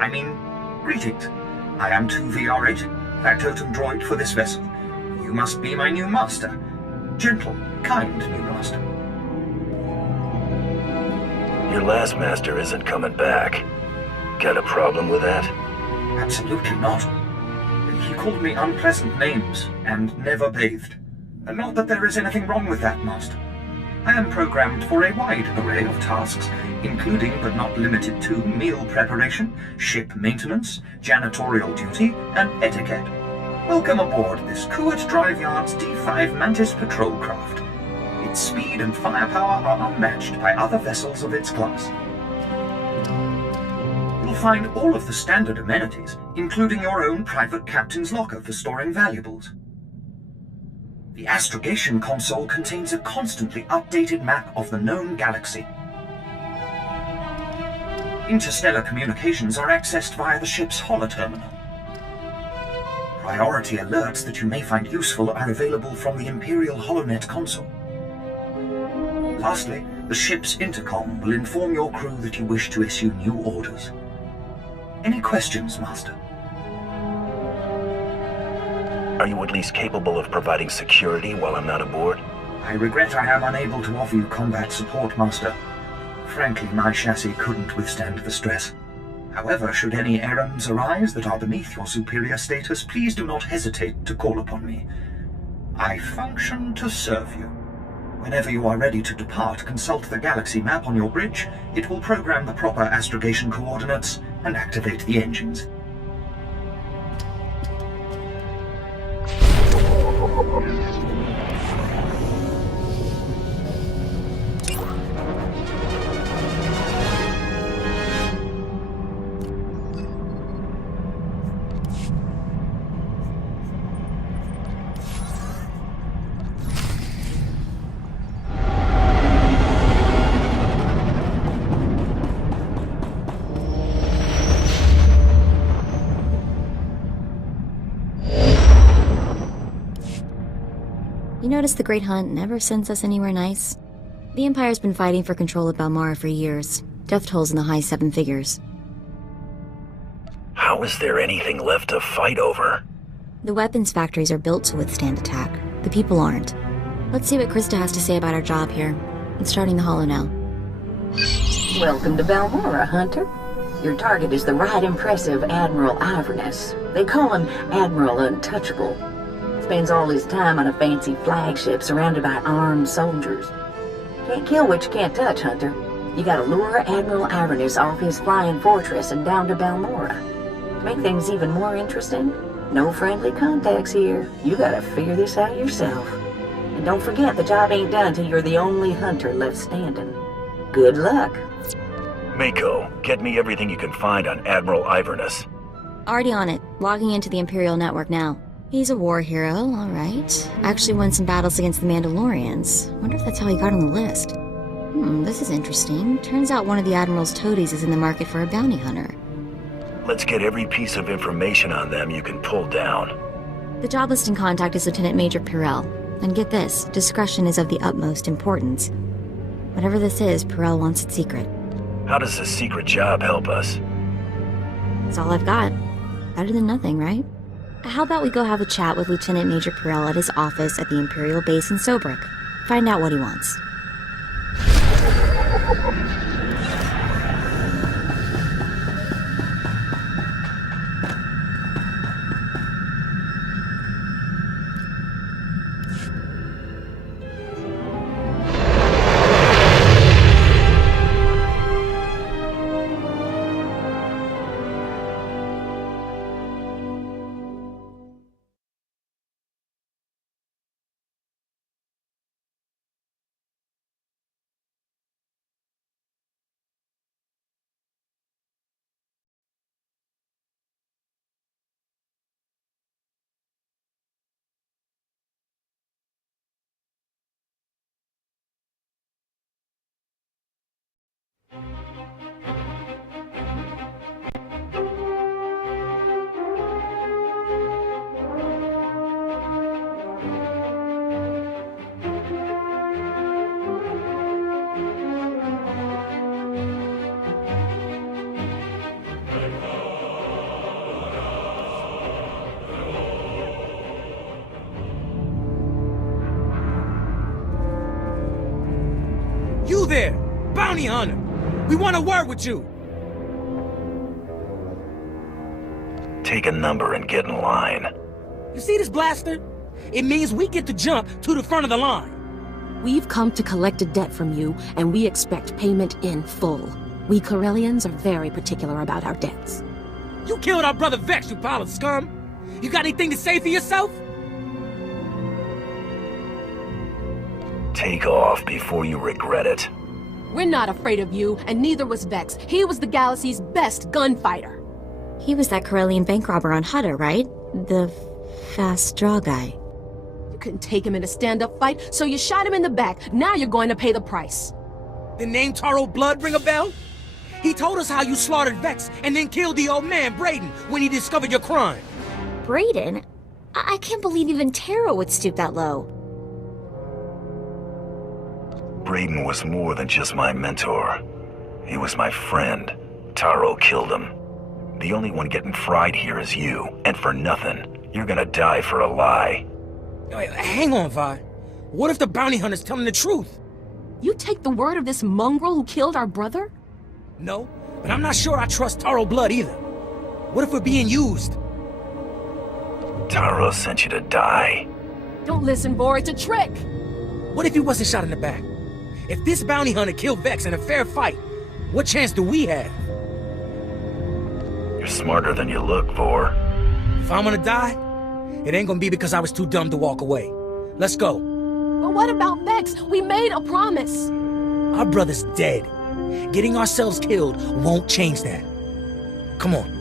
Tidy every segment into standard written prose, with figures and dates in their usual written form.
I mean, greetings. I am 2VR8, factotum droid for this vessel. You must be my new master. Gentle, kind new master. Your last master isn't coming back. Got a problem with that? Absolutely not. He called me unpleasant names and never bathed. Not that there is anything wrong with that, master. I am programmed for a wide array of tasks, including but not limited to meal preparation, ship maintenance, janitorial duty, and etiquette. Welcome aboard this Kuwait Drive Yard's D5 Mantis patrol craft. Its speed and firepower are unmatched by other vessels of its class. You'll find all of the standard amenities, including your own private captain's locker for storing valuables. The astrogation console contains a constantly updated map of the known galaxy. Interstellar communications are accessed via the ship's holoterminal. Priority alerts that you may find useful are available from the Imperial HoloNet console. Lastly, the ship's intercom will inform your crew that you wish to issue new orders. Any questions, Master? Are you at least capable of providing security while I'm not aboard? I regret I am unable to offer you combat support, Master. Frankly, my chassis couldn't withstand the stress. However, should any errands arise that are beneath your superior status, please do not hesitate to call upon me. I function to serve you. Whenever you are ready to depart, consult the galaxy map on your bridge. It will program the proper astrogation coordinates and activate the engines. You notice the Great Hunt never sends us anywhere nice? The Empire's been fighting for control of Balmorra for years. Death tolls in the high 7 figures. How is there anything left to fight over? The weapons factories are built to withstand attack. The people aren't. Let's see what Krista has to say about our job here. It's starting the holo now. Welcome to Balmorra, Hunter. Your target is the right impressive Admiral Iverness. They call him Admiral Untouchable. Spends all his time on a fancy flagship surrounded by armed soldiers. Can't kill what you can't touch, Hunter. You gotta lure Admiral Iverness off his flying fortress and down to Balmorra. To make things even more interesting, no friendly contacts here. You gotta figure this out yourself. And don't forget, the job ain't done till you're the only hunter left standing. Good luck. Mako, get me everything you can find on Admiral Iverness. Already on it. Logging into the Imperial network now. He's a war hero, alright. Actually won some battles against the Mandalorians. Wonder if that's how he got on the list. This is interesting. Turns out one of the Admiral's toadies is in the market for a bounty hunter. Let's get every piece of information on them you can pull down. The job listing contact is Lieutenant Major Pyrrell. And get this, discretion is of the utmost importance. Whatever this is, Pyrrell wants it secret. How does this secret job help us? That's all I've got. Better than nothing, right? How about we go have a chat with Lieutenant Major Pyrrell at his office at the Imperial base in Sobrik. Find out what he wants. there! Bounty hunter! We want a word with you! Take a number and get in line. You see this blaster? It means we get to jump to the front of the line. We've come to collect a debt from you, and we expect payment in full. We Corellians are very particular about our debts. You killed our brother Vex, you pile of scum! You got anything to say for yourself? Take off before you regret it. We're not afraid of you, and neither was Vex. He was the galaxy's best gunfighter. He was that Corellian bank robber on Hutter, right? The fast draw guy. You couldn't take him in a stand-up fight, so you shot him in the back. Now you're going to pay the price. The name Taro Blood ring a bell? He told us how you slaughtered Vex and then killed the old man, Braden, when he discovered your crime. Braden? I can't believe even Taro would stoop that low. Braden was more than just my mentor. He was my friend. Taro killed him. The only one getting fried here is you, and for nothing. You're gonna die for a lie. Wait, hang on, Vi. What if the bounty hunter's telling the truth? You take the word of this mongrel who killed our brother? No, but I'm not sure I trust Taro Blood either. What if we're being used? Taro sent you to die. Don't listen, Bor, it's a trick! What if he wasn't shot in the back? If this bounty hunter killed Vex in a fair fight, what chance do we have? You're smarter than you look, Vor. If I'm gonna die, it ain't gonna be because I was too dumb to walk away. Let's go. But what about Vex? We made a promise! Our brother's dead. Getting ourselves killed won't change that. Come on.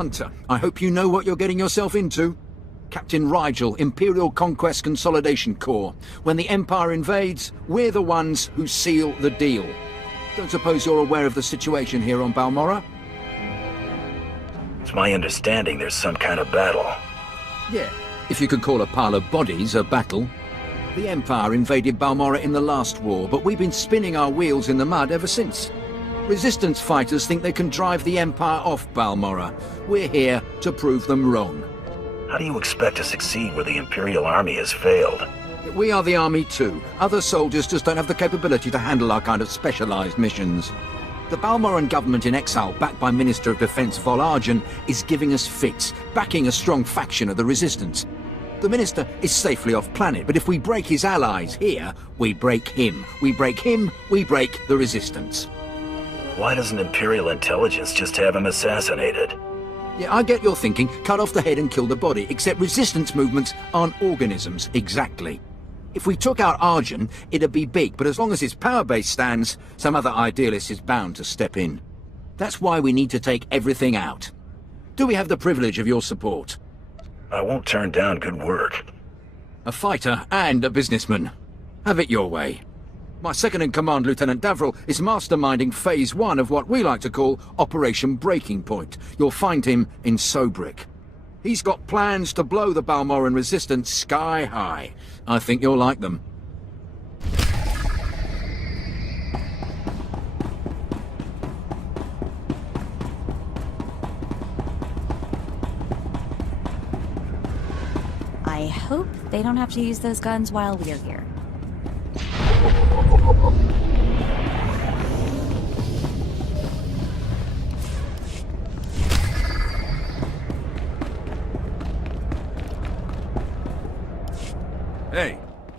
Hunter, I hope you know what you're getting yourself into. Captain Rigel, Imperial Conquest Consolidation Corps. When the Empire invades, we're the ones who seal the deal. Don't suppose you're aware of the situation here on Balmorra? It's my understanding there's some kind of battle. Yeah, if you could call a pile of bodies a battle. The Empire invaded Balmorra in the last war, but we've been spinning our wheels in the mud ever since. Resistance fighters think they can drive the Empire off Balmorra. We're here to prove them wrong. How do you expect to succeed where the Imperial Army has failed? We are the army too. Other soldiers just don't have the capability to handle our kind of specialized missions. The Balmorran government in exile, backed by Minister of Defense Vol Argen, is giving us fits, backing a strong faction of the Resistance. The Minister is safely off planet, but if we break his allies here, we break him. We break him, we break the Resistance. Why doesn't Imperial Intelligence just have him assassinated? Yeah, I get your thinking. Cut off the head and kill the body, except resistance movements aren't organisms, exactly. If we took out Argen, it'd be big, but as long as his power base stands, some other idealist is bound to step in. That's why we need to take everything out. Do we have the privilege of your support? I won't turn down good work. A fighter and a businessman. Have it your way. My second-in-command, Lieutenant Davril, is masterminding Phase 1 of what we like to call Operation Breaking Point. You'll find him in Sobrik. He's got plans to blow the Balmorran resistance sky high. I think you'll like them. I hope they don't have to use those guns while we're here.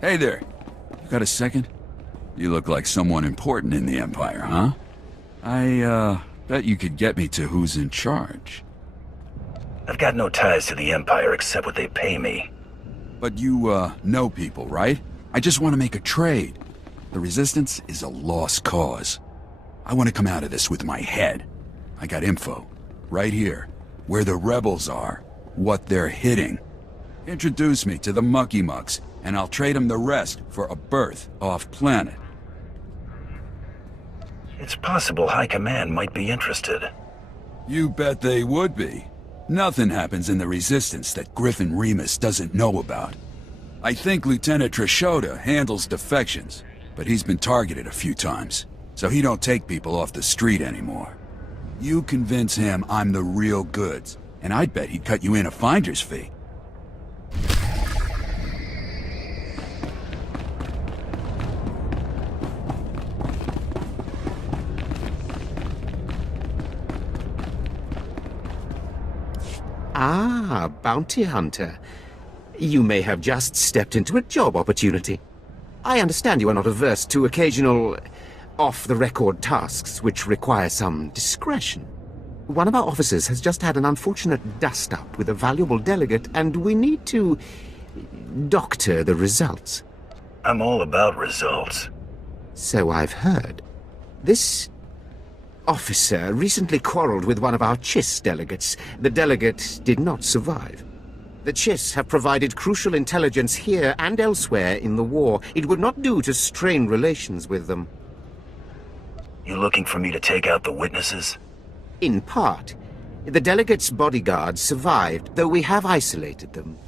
Hey there. You got a second? You look like someone important in the Empire, huh? I, bet you could get me to who's in charge. I've got no ties to the Empire except what they pay me. But you, know people, right? I just want to make a trade. The Resistance is a lost cause. I want to come out of this with my head. I got info. Right here. where the rebels are, what they're hitting. Introduce me to the mucky mucks, and I'll trade them the rest for a berth off-planet. It's possible High Command might be interested. You bet they would be. Nothing happens in the Resistance that Griffin Remus doesn't know about. I think Lieutenant Trishota handles defections, but he's been targeted a few times, so he don't take people off the street anymore. You convince him I'm the real goods, and I'd bet he'd cut you in a finder's fee. Ah, bounty hunter. You may have just stepped into a job opportunity. I understand you are not averse to occasional off-the-record tasks which require some discretion. One of our officers has just had an unfortunate dust-up with a valuable delegate, and we need to doctor the results. I'm all about results. So I've heard. This officer recently quarreled with one of our CHIS delegates. The delegate did not survive. The CHIS have provided crucial intelligence here and elsewhere in the war. It would not do to strain relations with them. You looking for me to take out the witnesses? In part. The delegate's bodyguards survived, though we have isolated them.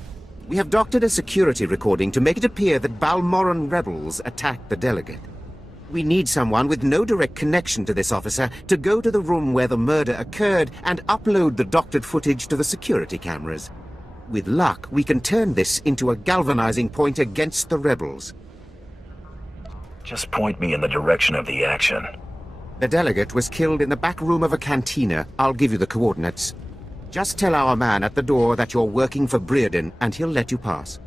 We have doctored a security recording to make it appear that Balmorran rebels attacked the delegate. We need someone with no direct connection to this officer to go to the room where the murder occurred and upload the doctored footage to the security cameras. With luck, we can turn this into a galvanizing point against the rebels. Just point me in the direction of the action. The delegate was killed in the back room of a cantina. I'll give you the coordinates. Just tell our man at the door that you're working for Brereton, and he'll let you pass.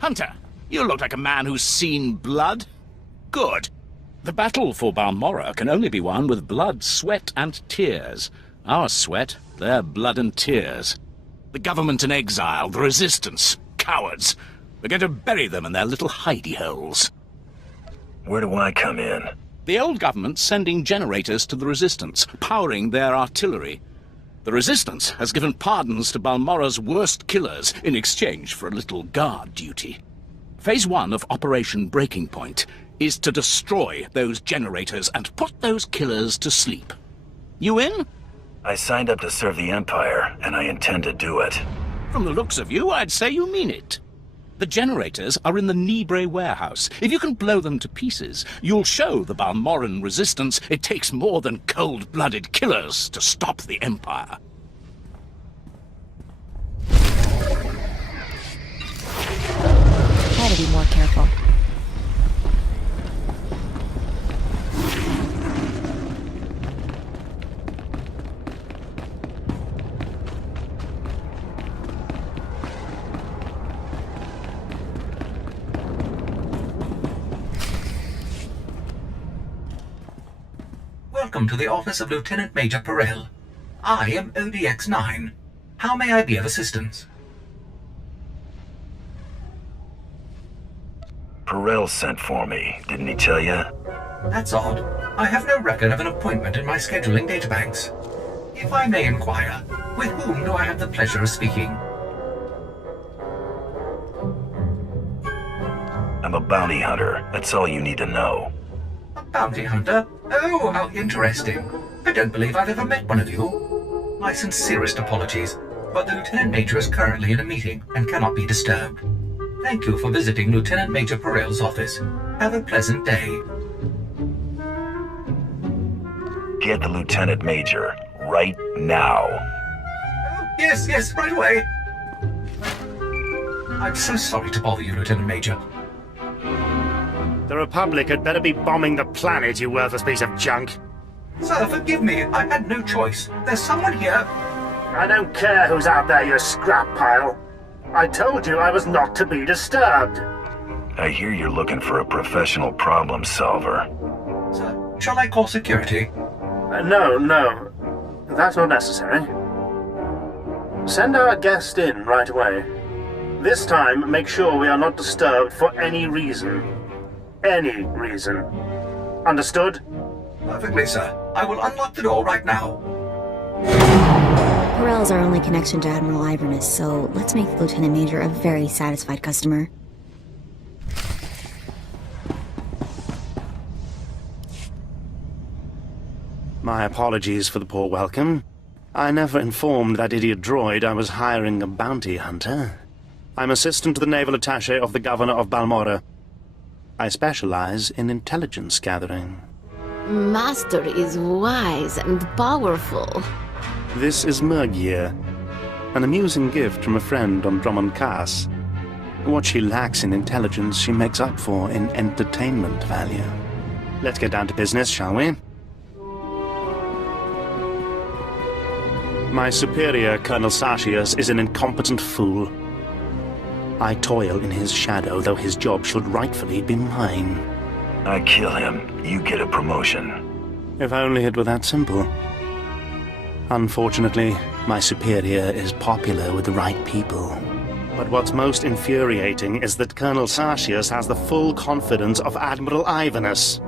Hunter, you look like a man who's seen blood. Good. The battle for Balmorra can only be won with blood, sweat, and tears. Our sweat, their blood and tears. The government in exile, the resistance, cowards. We're going to bury them in their little hidey holes. Where do I come in? The old government's sending generators to the resistance, powering their artillery. The Resistance has given pardons to Balmorra's worst killers in exchange for a little guard duty. Phase 1 of Operation Breaking Point is to destroy those generators and put those killers to sleep. You in? I signed up to serve the Empire, and I intend to do it. From the looks of you, I'd say you mean it. The generators are in the Nibre warehouse. If you can blow them to pieces, you'll show the Balmorran resistance it takes more than cold-blooded killers to stop the Empire. Try to be more careful. Welcome to the office of Lieutenant Major Perel. I am ODX-9. How may I be of assistance? Perel sent for me, didn't he tell you? That's odd. I have no record of an appointment in my scheduling databanks. If I may inquire, with whom do I have the pleasure of speaking? I'm a bounty hunter. That's all you need to know. A bounty hunter? Oh, how interesting. I don't believe I've ever met one of you. My sincerest apologies, but the Lieutenant Major is currently in a meeting and cannot be disturbed. Thank you for visiting Lieutenant Major Perel's office. Have a pleasant day. Get the Lieutenant Major right now. Oh, yes, right away. I'm so sorry to bother you, Lieutenant Major. The Republic had better be bombing the planet, you worthless piece of junk. Sir, forgive me. I had no choice. There's someone here. I don't care who's out there, you scrap pile. I told you I was not to be disturbed. I hear you're looking for a professional problem solver. Sir, shall I call security? No. That's not necessary. Send our guest in right away. This time, make sure we are not disturbed for any reason. Any reason. Understood? Perfectly, sir. I will unlock the door right now. Corell's our only connection to Admiral Iverness, so let's make the Lieutenant Major a very satisfied customer. My apologies for the poor welcome. I never informed that idiot droid I was hiring a bounty hunter. I'm assistant to the naval attaché of the Governor of Balmorra. I specialize in intelligence gathering. Master is wise and powerful. This is Mergier, an amusing gift from a friend on Drummond Cass. What she lacks in intelligence, she makes up for in entertainment value. Let's get down to business, shall we? My superior, Colonel Sartius, is an incompetent fool. I toil in his shadow, though his job should rightfully be mine. I kill him, you get a promotion. If only it were that simple. Unfortunately, my superior is popular with the right people. But what's most infuriating is that Colonel Sartius has the full confidence of Admiral Iverness.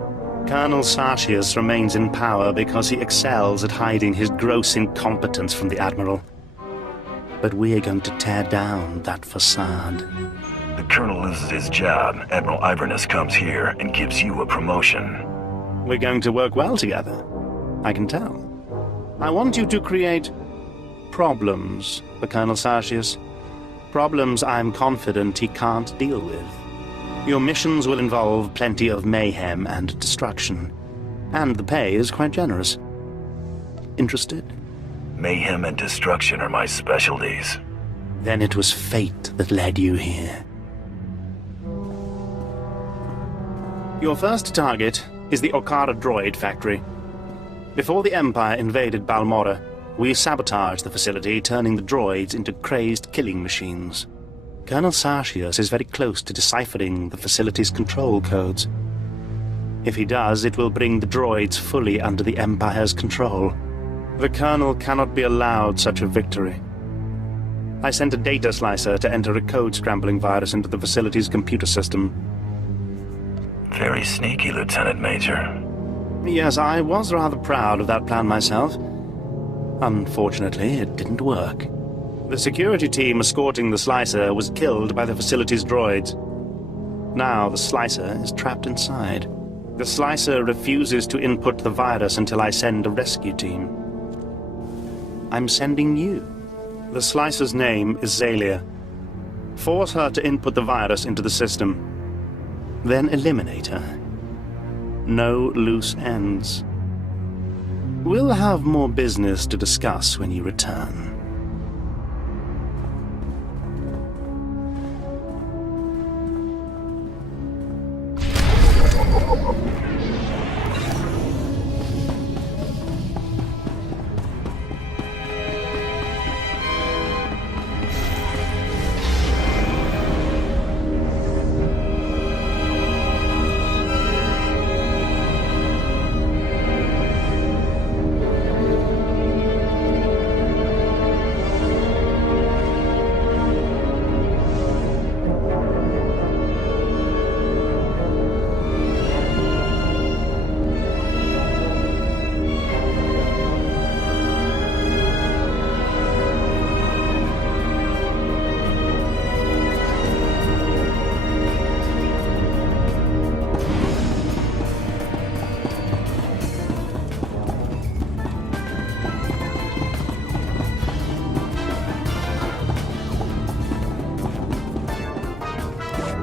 Colonel Sartius remains in power because he excels at hiding his gross incompetence from the Admiral. But we're going to tear down that facade. The Colonel loses his job, Admiral Iverness comes here and gives you a promotion. We're going to work well together. I can tell. I want you to create problems for Colonel Sartius. Problems I'm confident he can't deal with. Your missions will involve plenty of mayhem and destruction. And the pay is quite generous. Interested? Mayhem and destruction are my specialties. Then it was fate that led you here. Your first target is the Okara droid factory. Before the Empire invaded Balmorra, we sabotaged the facility, turning the droids into crazed killing machines. Colonel Sartius is very close to deciphering the facility's control codes. If he does, it will bring the droids fully under the Empire's control. The Colonel cannot be allowed such a victory. I sent a data slicer to enter a code-scrambling virus into the facility's computer system. Very sneaky, Lieutenant Major. Yes, I was rather proud of that plan myself. Unfortunately, it didn't work. The security team escorting the slicer was killed by the facility's droids. Now the slicer is trapped inside. The slicer refuses to input the virus until I send a rescue team. I'm sending you. The slicer's name is Zalia. Force her to input the virus into the system. Then eliminate her. No loose ends. We'll have more business to discuss when you return.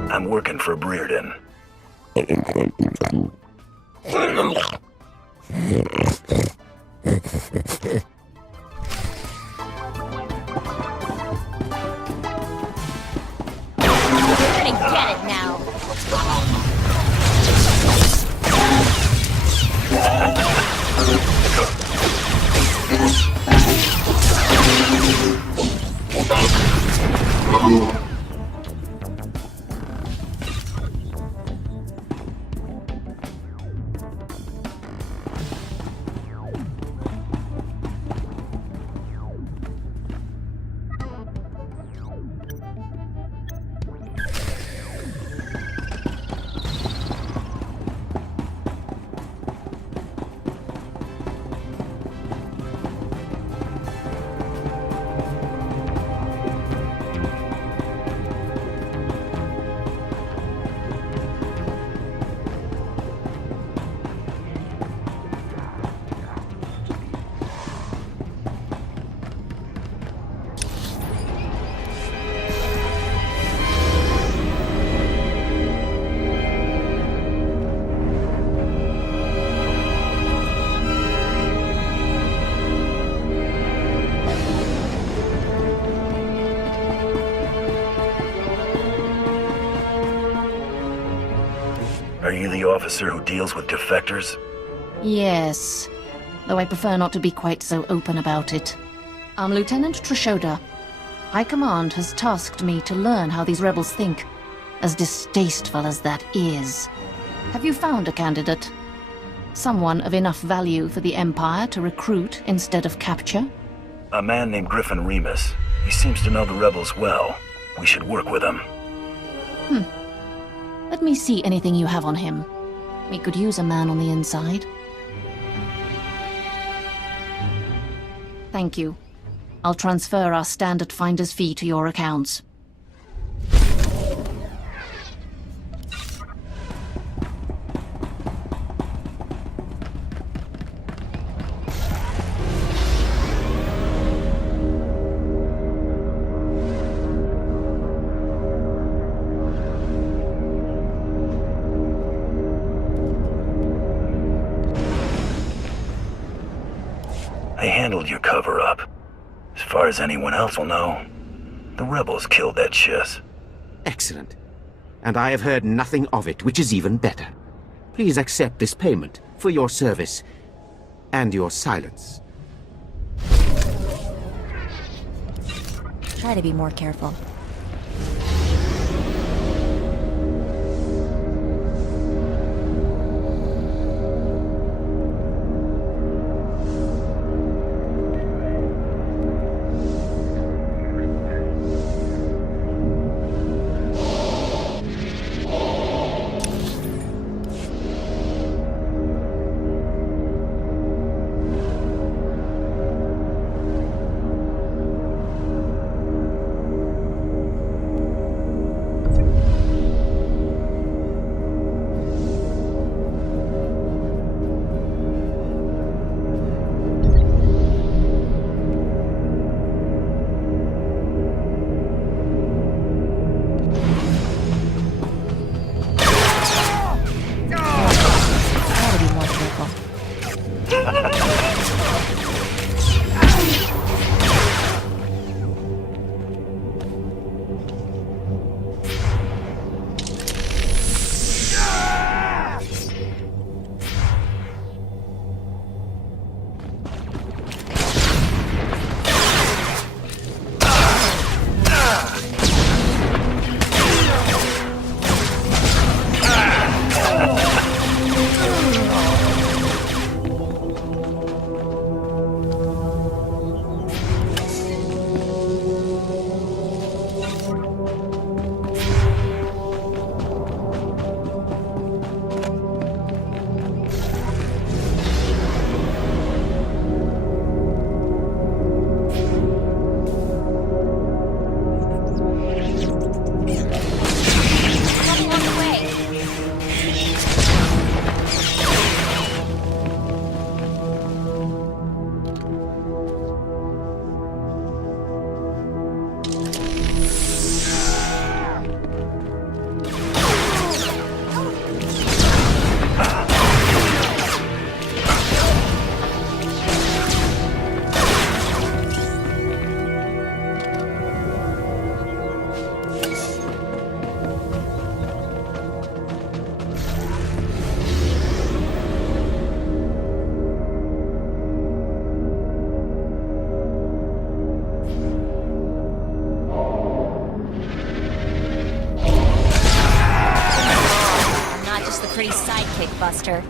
I'm working for Brearden. Get it now. Are you the officer who deals with defectors? Yes, though I prefer not to be quite so open about it. I'm Lieutenant Trishoda. High Command has tasked me to learn how these rebels think, as distasteful as that is. Have you found a candidate? Someone of enough value for the Empire to recruit instead of capture? A man named Griffin Remus. He seems to know the rebels well. We should work with him. Let me see anything you have on him. We could use a man on the inside. Thank you. I'll transfer our standard finder's fee to your accounts. I handled your cover-up. As far as anyone else will know, the rebels killed that shiz. Excellent. And I have heard nothing of it, which is even better. Please accept this payment for your service and your silence. Try to be more careful. Buster.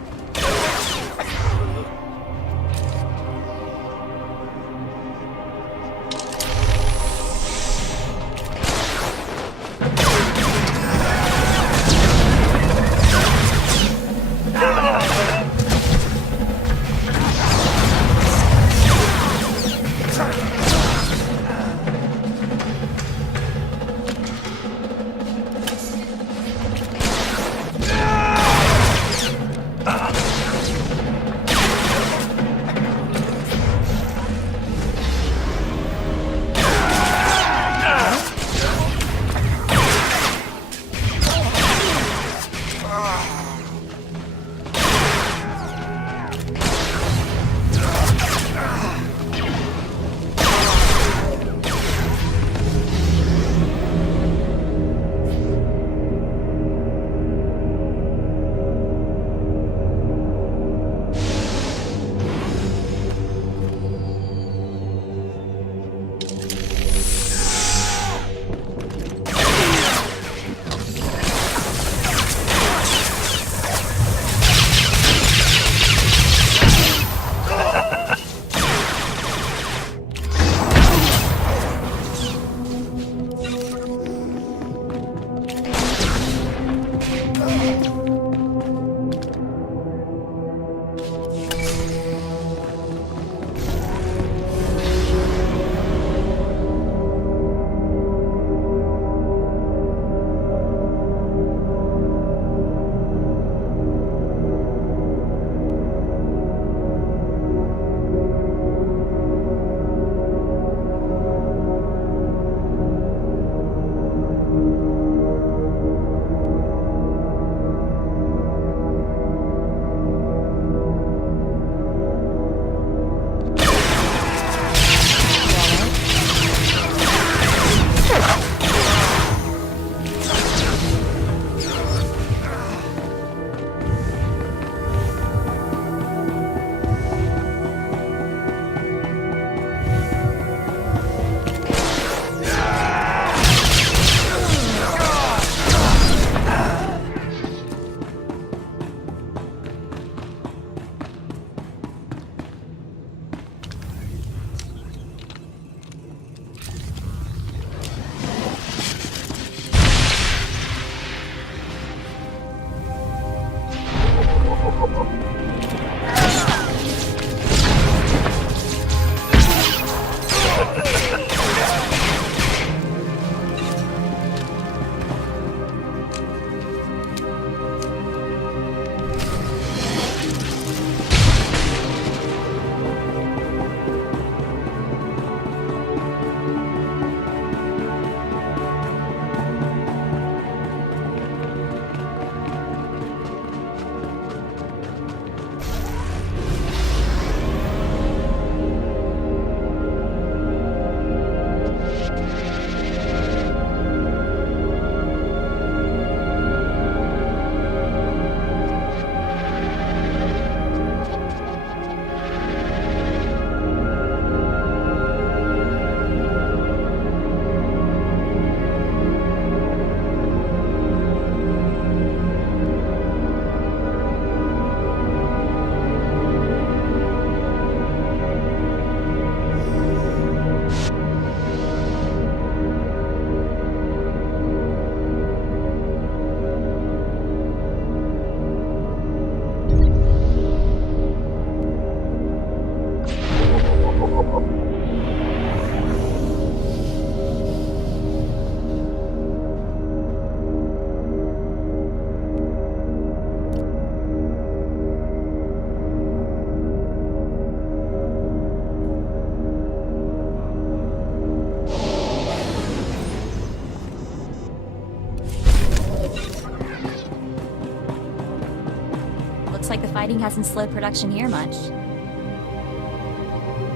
Looks like the fighting hasn't slowed production here much.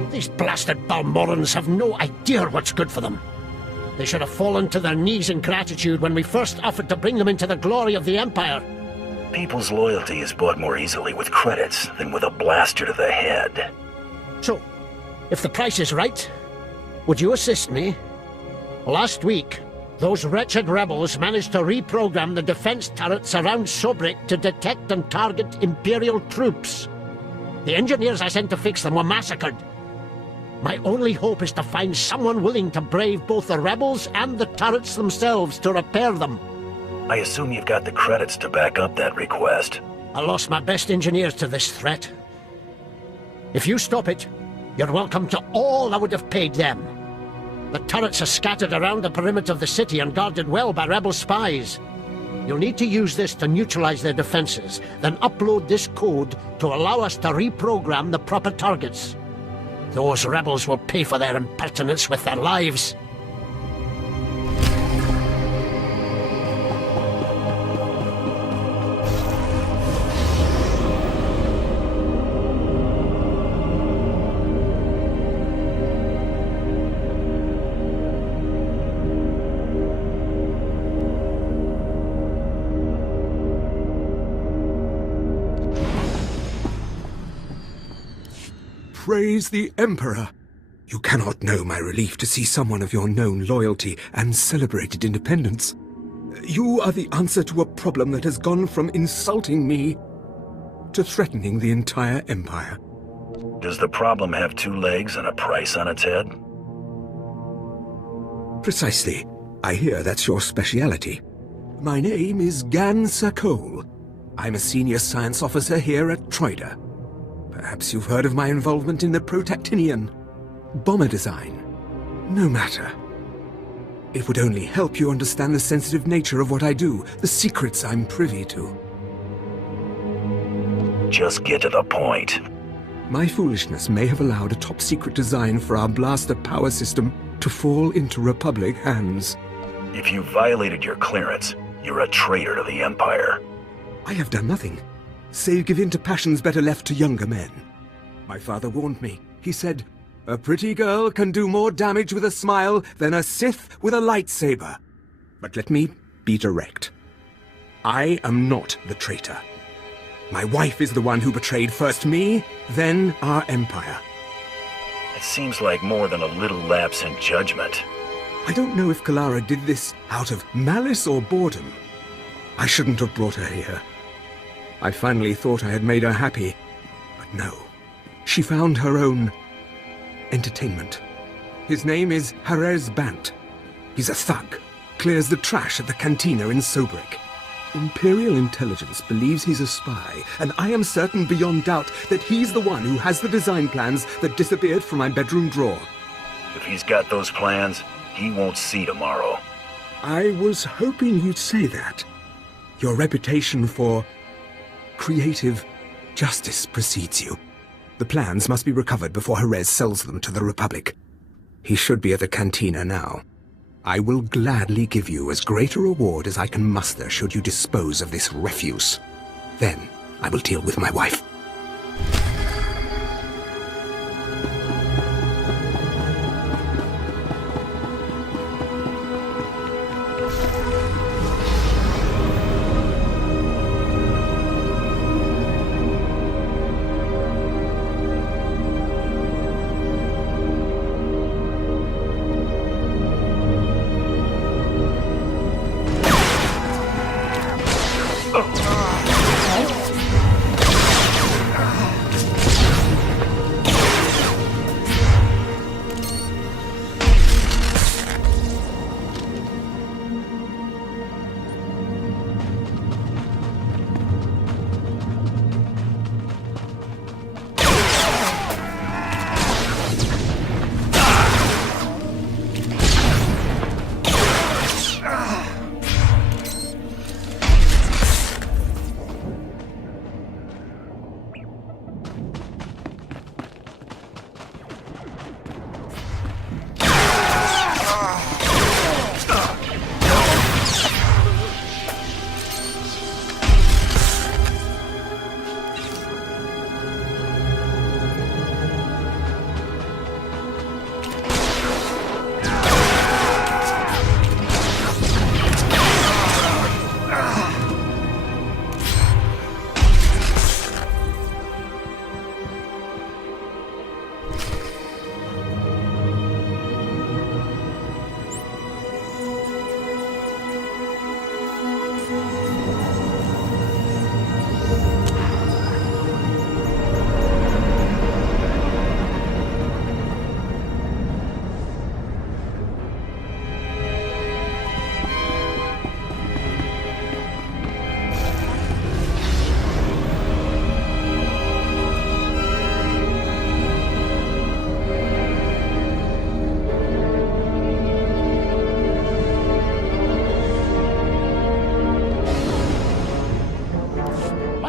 These blasted Balmorrans have no idea what's good for them. They should have fallen to their knees in gratitude when we first offered to bring them into the glory of the Empire. People's loyalty is bought more easily with credits than with a blaster to the head. So, if the price is right, would you assist me? Last week, Those wretched rebels managed to reprogram the defense turrets around Sobrik to detect and target Imperial troops. The engineers I sent to fix them were massacred. My only hope is to find someone willing to brave both the rebels and the turrets themselves to repair them. I assume you've got the credits to back up that request. I lost my best engineers to this threat. If you stop it, you're welcome to all I would have paid them. The turrets are scattered around the perimeter of the city and guarded well by rebel spies. You'll need to use this to neutralize their defenses, then upload this code to allow us to reprogram the proper targets. Those rebels will pay for their impertinence with their lives. Praise the Emperor! You cannot know my relief to see someone of your known loyalty and celebrated independence. You are the answer to a problem that has gone from insulting me to threatening the entire Empire. Does the problem have two legs and a price on its head? Precisely. I hear that's your speciality. My name is Gan Sakol. I'm a senior science officer here at Troida. Perhaps you've heard of my involvement in the Protactinian bomber design. No matter. It would only help you understand the sensitive nature of what I do, the secrets I'm privy to. Just get to the point. My foolishness may have allowed a top-secret design for our blaster power system to fall into Republic hands. If you violated your clearance, you're a traitor to the Empire. I have done nothing, save give in to passions better left to younger men. My father warned me. He said, "A pretty girl can do more damage with a smile than a Sith with a lightsaber." But let me be direct. I am not the traitor. My wife is the one who betrayed first me, then our Empire. It seems like more than a little lapse in judgment. I don't know if Kalara did this out of malice or boredom. I shouldn't have brought her here. I finally thought I had made her happy, but no. She found her own entertainment. His name is Harez Bant. He's a thug, clears the trash at the cantina in Sobrik. Imperial intelligence believes he's a spy, and I am certain beyond doubt that he's the one who has the design plans that disappeared from my bedroom drawer. If he's got those plans, he won't see tomorrow. I was hoping you'd say that. Your reputation for creative justice precedes you. The plans must be recovered before Jerez sells them to the Republic. He should be at the cantina now. I will gladly give you as great a reward as I can muster should you dispose of this refuse. Then I will deal with my wife.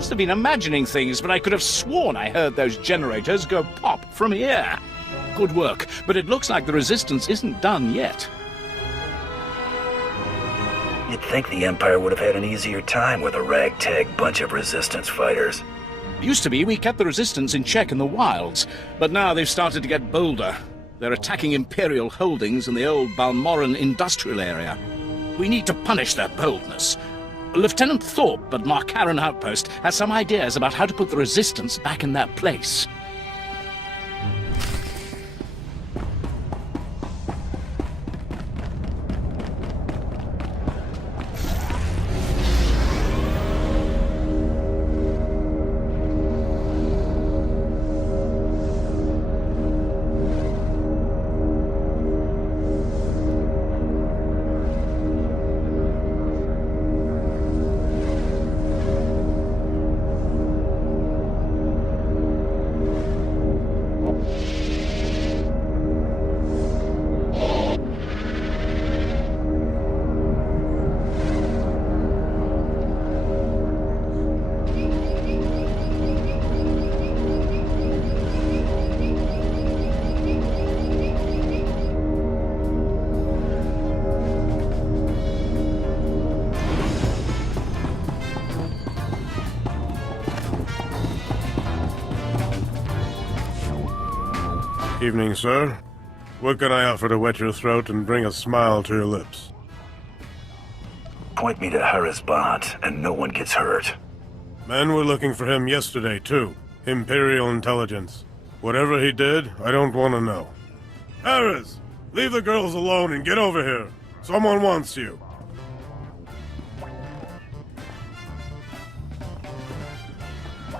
must have been imagining things, but I could have sworn I heard those generators go pop from here. Good work, but it looks like the Resistance isn't done yet. You'd think the Empire would have had an easier time with a ragtag bunch of Resistance fighters. Used to be we kept the Resistance in check in the wilds, but now they've started to get bolder. They're attacking Imperial holdings in the old Balmorran industrial area. We need to punish their boldness. Lieutenant Thorpe at Markaran Outpost has some ideas about how to put the Resistance back in their place. Evening, sir. What can I offer to wet your throat and bring a smile to your lips? Point me to Harris Bond, and no one gets hurt. Men were looking for him yesterday, too. Imperial intelligence. Whatever he did, I don't want to know. Harris! Leave the girls alone and get over here. Someone wants you.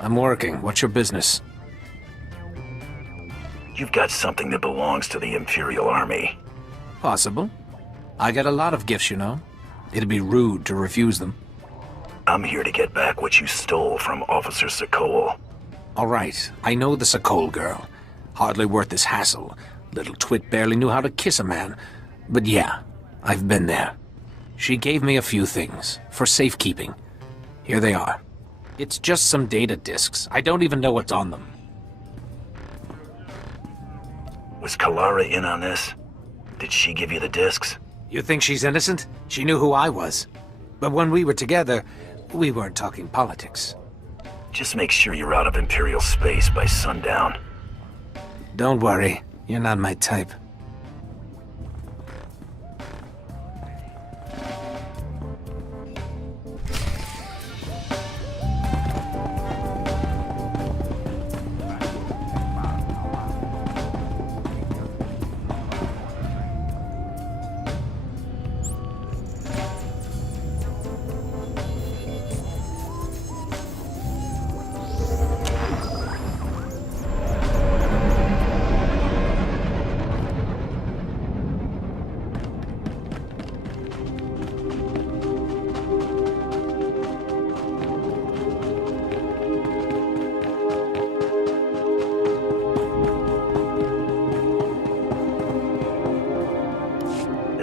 I'm working. What's your business? You've got something that belongs to the Imperial Army. Possible. I get a lot of gifts, you know. It'd be rude to refuse them. I'm here to get back what you stole from Officer Sokol. All right, I know the Sokol girl. Hardly worth this hassle. Little twit barely knew how to kiss a man. But yeah, I've been there. She gave me a few things, for safekeeping. Here they are. It's just some data disks. I don't even know what's on them. Was Kalara in on this? Did she give you the discs? You think she's innocent? She knew who I was. But when we were together, we weren't talking politics. Just make sure you're out of Imperial space by sundown. Don't worry, you're not my type.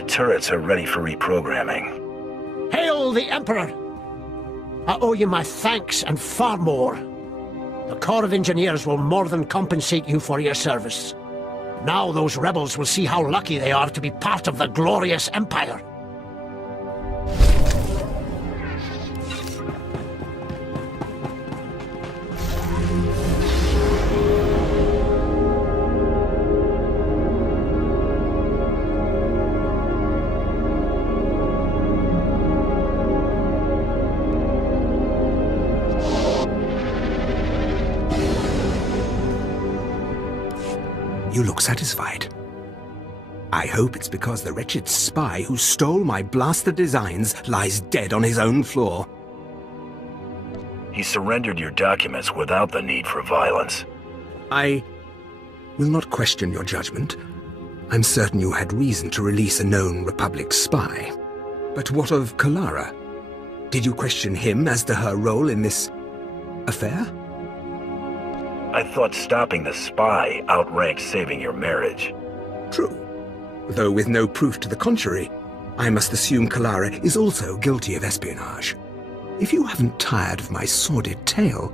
Turrets are ready for reprogramming. Hail the Emperor! I owe you my thanks and far more. The Corps of Engineers will more than compensate you for your service. Now those rebels will see how lucky they are to be part of the glorious Empire. You look satisfied. I hope it's because the wretched spy who stole my blaster designs lies dead on his own floor. He surrendered your documents without the need for violence. I will not question your judgment. I'm certain you had reason to release a known Republic spy. But what of Kalara? Did you question him as to her role in this affair? I thought stopping the spy outranked saving your marriage. True. Though with no proof to the contrary, I must assume Kalara is also guilty of espionage. If you haven't tired of my sordid tale,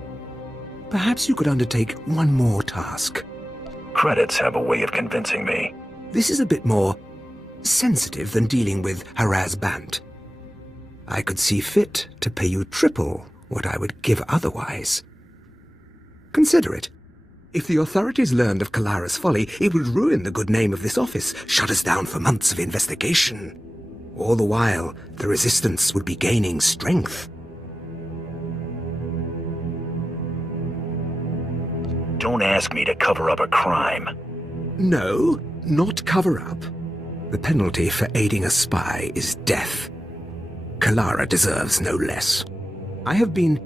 perhaps you could undertake one more task. Credits have a way of convincing me. This is a bit more sensitive than dealing with Haraz Bant. I could see fit to pay you triple what I would give otherwise. Consider it. If the authorities learned of Kalara's folly, it would ruin the good name of this office, shut us down for months of investigation. All the while, the Resistance would be gaining strength. Don't ask me to cover up a crime. No, not cover up. The penalty for aiding a spy is death. Kalara deserves no less. I have been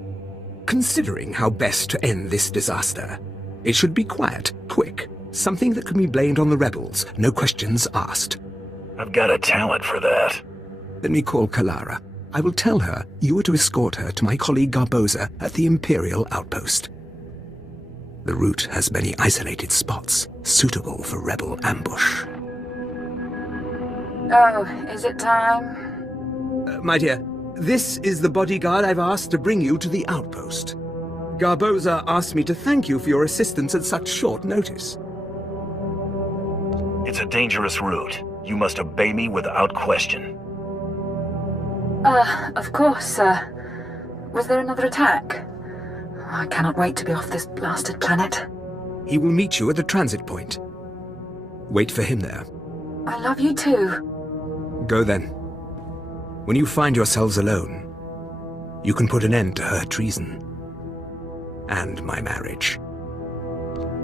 considering how best to end this disaster. It should be quiet, quick, something that can be blamed on the rebels, no questions asked. I've got a talent for that. Let me call Kalara. I will tell her you are to escort her to my colleague Garboza at the Imperial outpost. The route has many isolated spots, suitable for rebel ambush. Oh, is it time? My dear, this is the bodyguard I've asked to bring you to the outpost. Garboza asked me to thank you for your assistance at such short notice. It's a dangerous route. You must obey me without question. Of course, sir. Was there another attack? I cannot wait to be off this blasted planet. He will meet you at the transit point. Wait for him there. I love you too. Go then. When you find yourselves alone, you can put an end to her treason. And my marriage.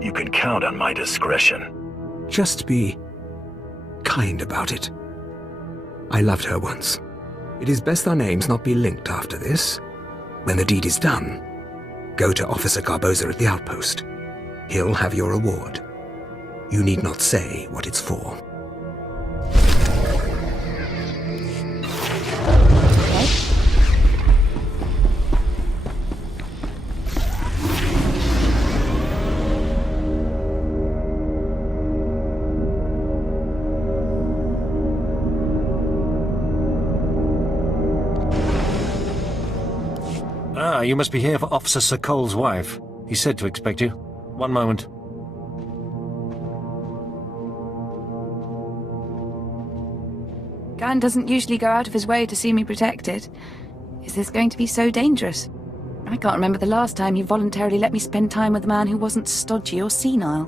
You can count on my discretion. Just be kind about it. I loved her once. It is best our names not be linked after this. When the deed is done, go to Officer Garboza at the outpost. He'll have your reward. You need not say what it's for. Ah, you must be here for Officer Sokol's wife. He said to expect you. One moment. Gan doesn't usually go out of his way to see me protected. Is this going to be so dangerous? I can't remember the last time he voluntarily let me spend time with a man who wasn't stodgy or senile.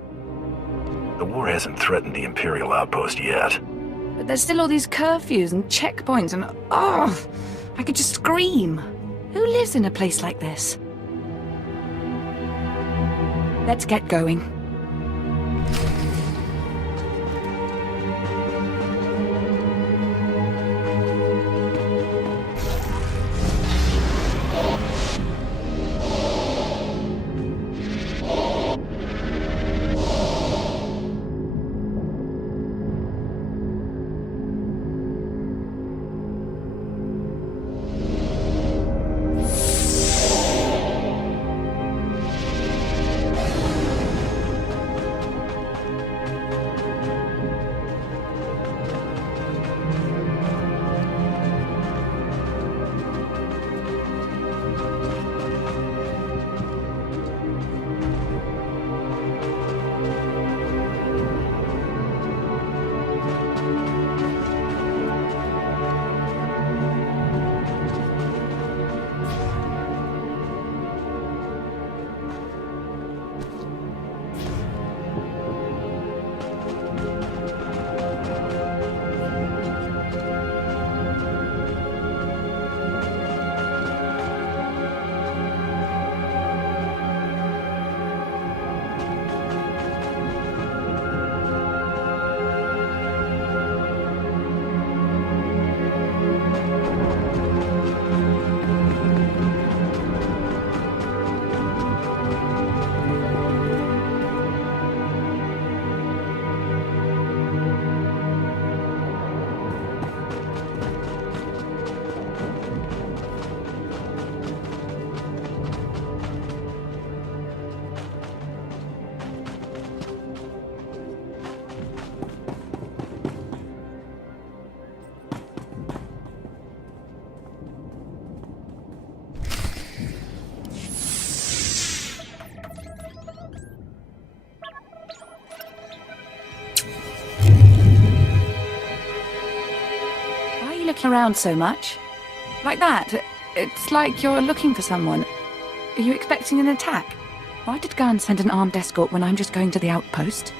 The war hasn't threatened the Imperial outpost yet. But there's still all these curfews and checkpoints and... oh! I could just scream. Who lives in a place like this? Let's get going. looking around so much? Like that? It's like you're looking for someone. Are you expecting an attack? Why did Garn send an armed escort when I'm just going to the outpost?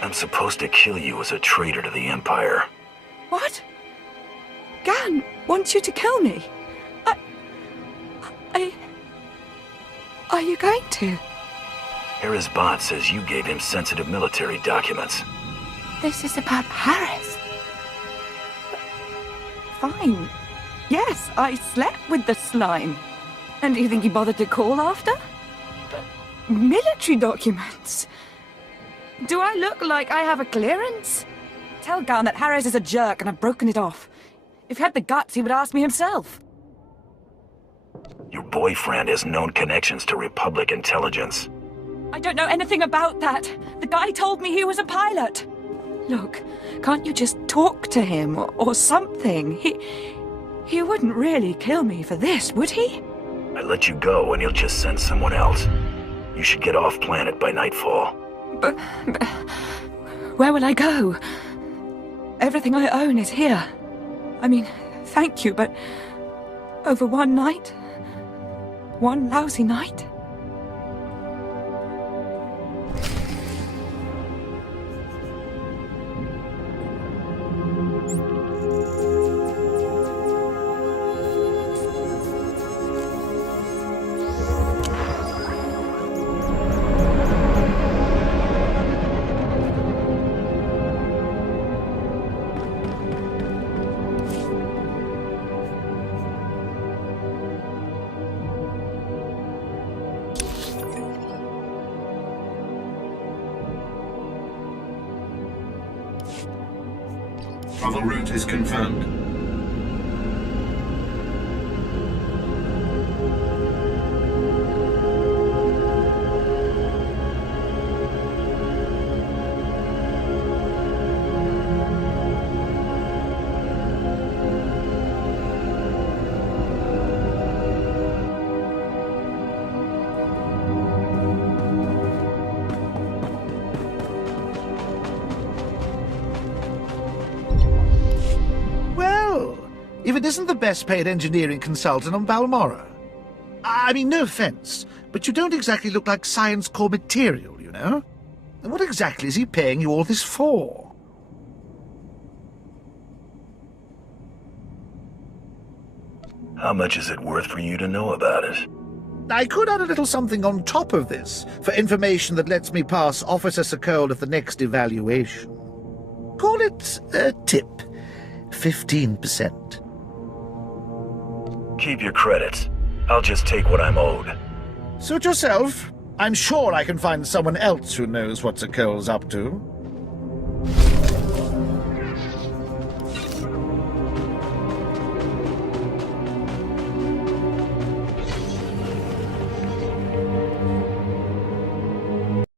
I'm supposed to kill you as a traitor to the Empire. What? Garn wants you to kill me? Are you going to? Hera's bot says you gave him sensitive military documents. This is about Harris. Fine. Yes, I slept with the slime. And do you think he bothered to call after? Military documents? Do I look like I have a clearance? Tell Garn that Harris is a jerk and I've broken it off. If he had the guts, he would ask me himself. Your boyfriend has known connections to Republic intelligence. I don't know anything about that. The guy told me he was a pilot. Look, can't you just talk to him or something? He wouldn't really kill me for this, would he? I let you go and he'll just send someone else. You should get off planet by nightfall. But where will I go? Everything I own is here. I mean, thank you, but over one night? One lousy night? Travel route is confirmed. If it isn't the best-paid engineering consultant on Balmorra. I mean, no offense, but you don't exactly look like science core material, you know? And what exactly is he paying you all this for? How much is it worth for you to know about it? I could add a little something on top of this, for information that lets me pass Officer Sokol at the next evaluation. Call it a tip. 15%. Keep your credits. I'll just take what I'm owed. Suit yourself. I'm sure I can find someone else who knows what Sokol's up to.